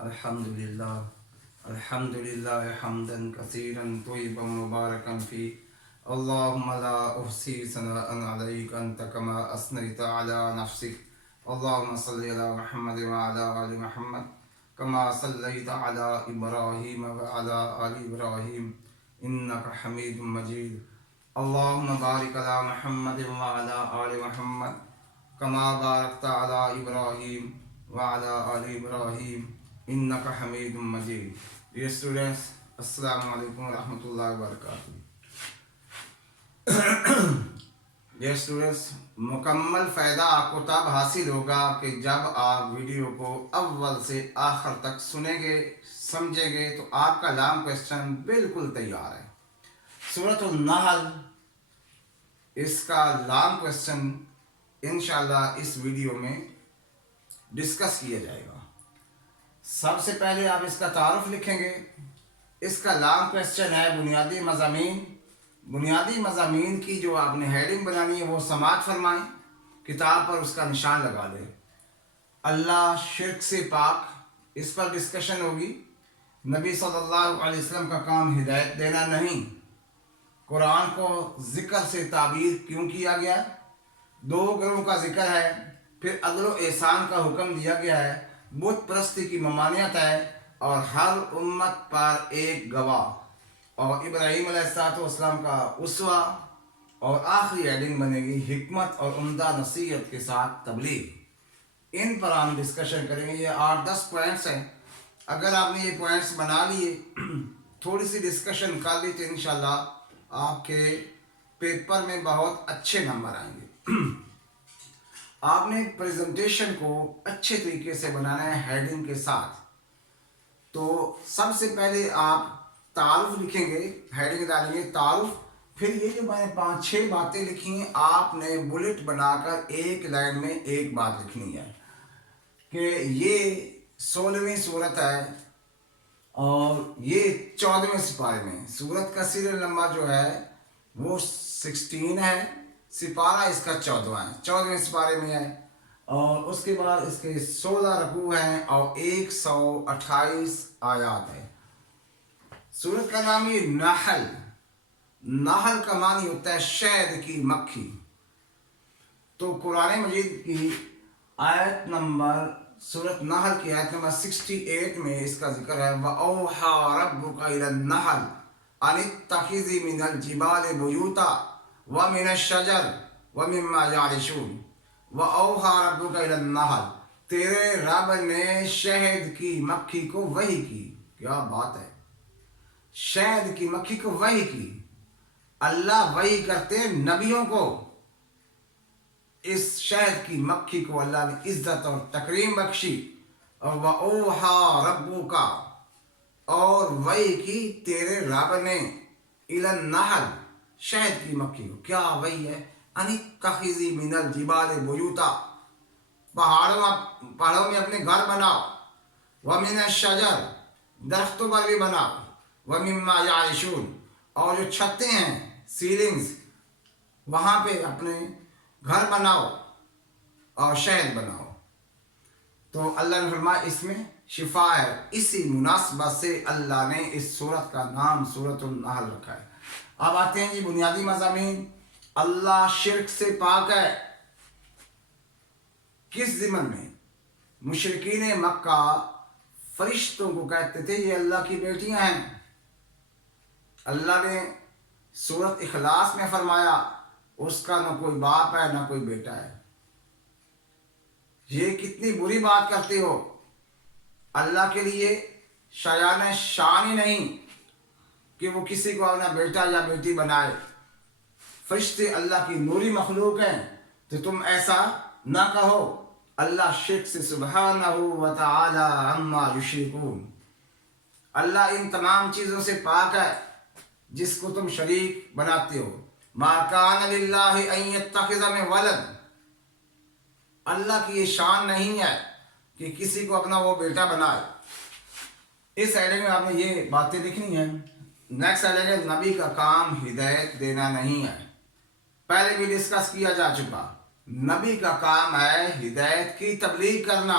الحمدللہ الحمدللہ حمدا کثیرا طیبا مبارکا فی اللہم لا احصی ثناء علیک انت کما اثنیت علی نفسک اللہم صلی علی محمد وعلی آل محمد کما صلیت علی ابراہیم وعلی آل ابراہیم انک حمید مجید اللہم بارک علی محمد وعلی آل محمد کما بارکت علی ابراہیم وعلی آل ابراہیم انک حمید مجید. Dear students, السلام علیکم ورحمۃ اللہ وبرکاتہ. Dear students, مکمل فائدہ آپ کو تب حاصل ہوگا کہ جب آپ ویڈیو کو اول سے آخر تک سنیں گے سمجھیں گے تو آپ کا لام کویسچن بالکل تیار ہے. سورۃ النحل اس کا لام کویسچن انشاءاللہ اس ویڈیو میں ڈسکس کیا جائے گا. سب سے پہلے آپ اس کا تعارف لکھیں گے. اس کا لام کویسچن ہے بنیادی مضامین. بنیادی مضامین کی جو آپ نے ہیڈنگ بنانی ہے وہ سماعت فرمائیں, کتاب پر اس کا نشان لگا لیں. اللہ شرک سے پاک, اس پر ڈسکشن ہوگی. نبی صلی اللہ علیہ وسلم کا کام ہدایت دینا نہیں. قرآن کو ذکر سے تعبیر کیوں کیا گیا؟ دو گروہ کا ذکر ہے. پھر عدل و احسان کا حکم دیا گیا ہے. بت پرستی کی ممانعت ہے اور ہر امت پر ایک گواہ, اور ابراہیم علیہ السلام کا اسوہ. اور آخری ایڈنگ بنے گی حکمت اور عمدہ نصیحت کے ساتھ تبلیغ. ان پر ہم ڈسکشن کریں گے. یہ 8-10 پوائنٹس ہیں. اگر آپ نے یہ پوائنٹس بنا لیے, تھوڑی سی ڈسکشن کر لی, تو انشاءاللہ آپ کے پیپر میں بہت اچھے نمبر آئیں گے. آپ نے پریزنٹیشن کو اچھے طریقے سے بنانا ہے ہیڈنگ کے ساتھ. تو سب سے پہلے آپ تعارف لکھیں گے, ہیڈنگ ڈالیں گے تعارف. پھر یہ جو میں نے 5-6 باتیں لکھی ہیں آپ نے بلٹ بنا کر ایک لائن میں ایک بات لکھنی ہے کہ یہ 16ویں سورت ہے اور یہ 14ویں سپارے میں. سورت کا سیریل نمبر جو ہے وہ 16 ہے, سپارہ اس کا 14واں ہے, 14ویں سپارے میں ہے. اور اس کے بعد اس کے 16 رکوع ہیں اور 128 آیات ہیں. سورت کا نام ہے نحل. نحل کا معنی ہوتا ہے شہد کی مکھی. تو قرآن مجید کی آیت نمبر سورت نحل کی آیت نمبر 68 میں اس کا ذکر ہے وَأَوْحَى رَبُّكَ إِلَى النَّحْلِ أَنِ اتَّخِذِي مِنَ الْجِبَالِ بُيُوتًا وَمِنَ الشَّجَرِ وَمِمَّا يَعْرِشُونَ. وَأَوْحَى رَبُّكَ إِلَى النَّحْلِ, تیرے رب نے شہد کی مکھی کو وحی کی. کیا بات ہے, شہد کی مکھی کو وحی کی. اللہ وحی کرتے نبیوں کو. اس شہد کی مکھی کو اللہ نے عزت اور تکریم بخشی. اور وَأَوْحَى رَبُّكَ, اور وحی کی تیرے رب نے إِلَى النَّحْلِ, شہد کی مکھی کو. کیا وحی ہے؟ أَنِ اتَّخِذِي مِنَ الْجِبَالِ بُيُوتًا, پہاڑوں میں اپنے گھر بناؤ. وَمِنَ الشَّجَرِ, درختوں پر بھی بناؤ. وَمِمَّا يَعْرِشُونَ, اور جو چھتیں ہیں سیلنگز وہاں پہ اپنے گھر بناؤ اور شہد بناؤ. تو اللہ نے فرمایا اس میں شفا ہے. اسی مناسبت سے اللہ نے اس سورت کا نام سورۃ النحل رکھا ہے. اب آتے ہیں جی بنیادی مضامین. اللہ شرک سے پاک ہے. کس ضمن میں؟ مشرکین مکہ فرشتوں کو کہتے تھے یہ اللہ کی بیٹیاں ہیں. اللہ نے سورت اخلاص میں فرمایا اس کا نہ کوئی باپ ہے نہ کوئی بیٹا ہے. یہ کتنی بری بات کرتے ہو. اللہ کے لیے شایان شان ہی نہیں کہ وہ کسی کو اپنا بیٹا یا بیٹی بنائے. فرشتے اللہ کی نوری مخلوق ہیں تو تم ایسا نہ کہو. اللہ شرک سے سبحانہ و تعالی عما یشرکون. اللہ ان تمام چیزوں سے پاک ہے جس کو تم شریک بناتے ہو. ما کان للہ ان یتخذ من ولد, اللہ کی یہ شان نہیں ہے کہ کسی کو اپنا وہ بیٹا بنائے. اس ایڈنگ میں آپ نے یہ باتیں لکھنی ہیں. نیکسٹ ایڈنگ ہے نبی کا کام ہدایت دینا نہیں ہے. پہلے بھی ڈسکس کیا جا چکا. نبی کا کام ہے ہدایت کی تبلیغ کرنا.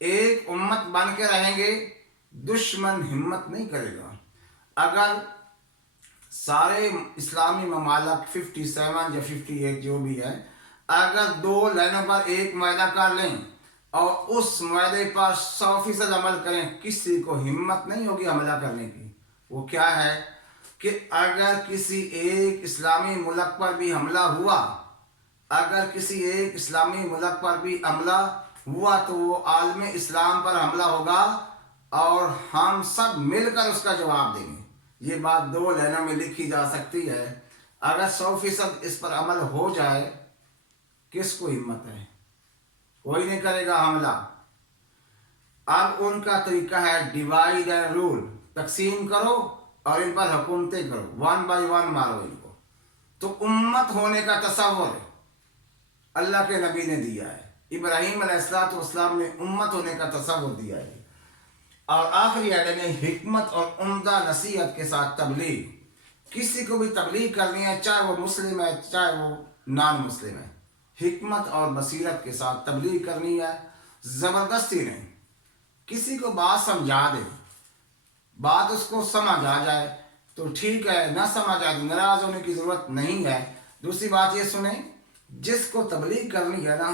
ایک امت بن کے رہیں گے، دشمن ہمت نہیں کرے گا۔ اگر سارے اسلامی ممالک 57 یا 58 جو بھی ہے، اگر 2 لائنوں پر ایک معاہدہ کر لیں اور اس معاہدے پر 100% عمل کریں، کسی کو ہمت نہیں ہوگی حملہ کرنے کی۔ وہ کیا ہے کہ اگر کسی ایک اسلامی ملک پر بھی حملہ ہوا، اگر کسی ایک اسلامی ملک پر بھی حملہ ہوا تو وہ عالم اسلام پر حملہ ہوگا اور ہم سب مل کر اس کا جواب دیں گے۔ یہ بات 2 لائنوں میں لکھی جا سکتی ہے۔ اگر 100% اس پر عمل ہو جائے، کس کو ہمت ہے؟ کوئی نہیں کرے گا حملہ۔ اب ان کا طریقہ ہے ڈیوائڈ اینڈ رول، تقسیم کرو اور ان پر حکومتیں کرو، 1 بائی 1 مارو ان کو۔ تو امت ہونے کا تصور اللہ کے نبی نے دیا ہے، ابراہیم علیہ السلام نے امت ہونے کا تصور دیا ہے۔ اور آخری ایڈے نے حکمت اور عمدہ نصیحت کے ساتھ تبلیغ۔ کسی کو بھی تبلیغ کرنی ہے، چاہے وہ مسلم ہے چاہے وہ نان مسلم ہے، حکمت اور بصیرت کے ساتھ تبلیغ کرنی ہے، زبردستی نہیں۔ کسی کو بات سمجھا دے، بات اس کو سمجھ آ جائے تو ٹھیک ہے، نہ سمجھ آئے تو ناراض ہونے کی ضرورت نہیں ہے۔ دوسری بات یہ سنیں، جس کو تبلیغ کرنی ہے نا،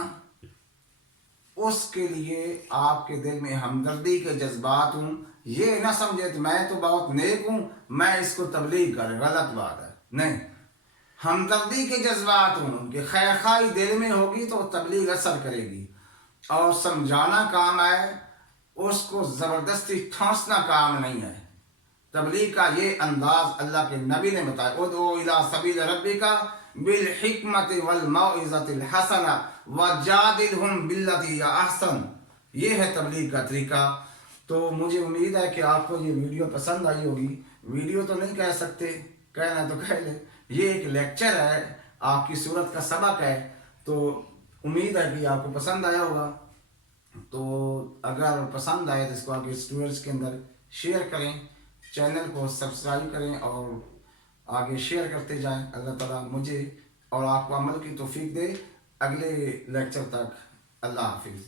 اس کے لیے آپ کے دل میں ہمدردی کے جذبات ہوں۔ یہ نہ سمجھے کہ میں تو بہت نیک ہوں، میں اس کو تبلیغ کروں، غلط بات ہے۔ نہیں، ہمدردی کے جذبات ہوں کہ خیر خواہی دل میں ہوگی تو تبلیغ اثر کرے گی۔ اور سمجھانا کام ہے، اس کو زبردستی ٹھانسنا کام نہیں ہے۔ تبلیغ کا یہ انداز اللہ کے نبی نے بتایا، ادعو الی سبیل ربک بالحکمت والموعظۃ الحسنہ وجادلہم باللتی ہی احسن۔ یہ ہے تبلیغ کا طریقہ۔ تو مجھے امید ہے کہ آپ کو یہ ویڈیو پسند آئی ہوگی۔ ویڈیو تو نہیں کہہ سکتے، کہنا تو کہہ لیں، یہ ایک لیکچر ہے، آپ کی صورت کا سبق ہے۔ تو امید ہے کہ آپ کو پسند آیا ہوگا۔ تو اگر پسند آئے تو اس کو آگے اسٹوڈنٹس کے اندر شیئر کریں، چینل کو سبسکرائب کریں اور آگے شیئر کرتے جائیں۔ اللہ تعالیٰ مجھے اور آپ کو عمل کی توفیق دے۔ اگلے لیکچر تک اللہ حافظ۔